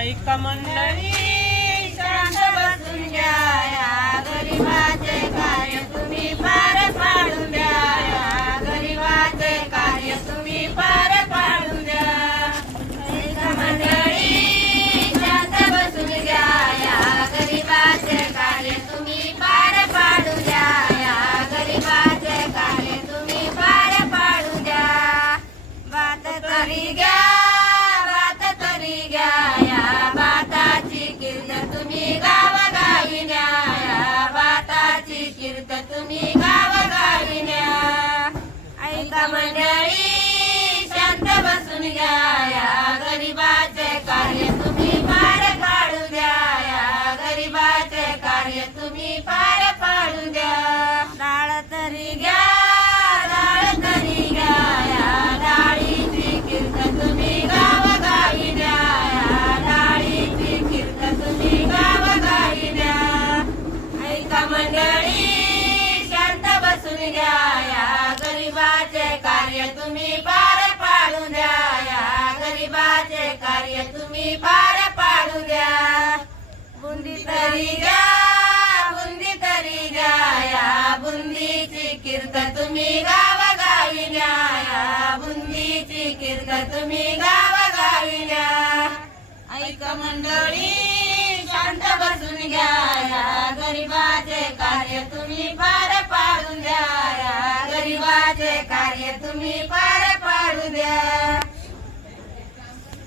ऐका मंडळी शांत बसून घ्या या गरिबाचे कार्य तुम्ही पार पाडू द्या. डाळ तरी घ्या डाळ तरी घ्या. डाळीची कीर्त तुम्ही गाव गावी द्या डाळीची कीर्त तुम्ही गाव गावी द्या. ऐका मंडळी शांत बसून घ्या. गरिबाचे कार्य तुम्ही पार पाडू द्या. या गरिबाचे कार्य तुम्ही पार पाडू द्या. बुंदी तरी घ्या कीर्त तुम्ही गावागावी न्या. बुंदीची कीर्त तुम्ही गावागावी न्या. ऐक मंडळी शांत बसून घ्या. गरिबाचे कार्य तुम्ही पार पाडून द्या. गरिबाचे कार्य तुम्ही पार पाडू द्या.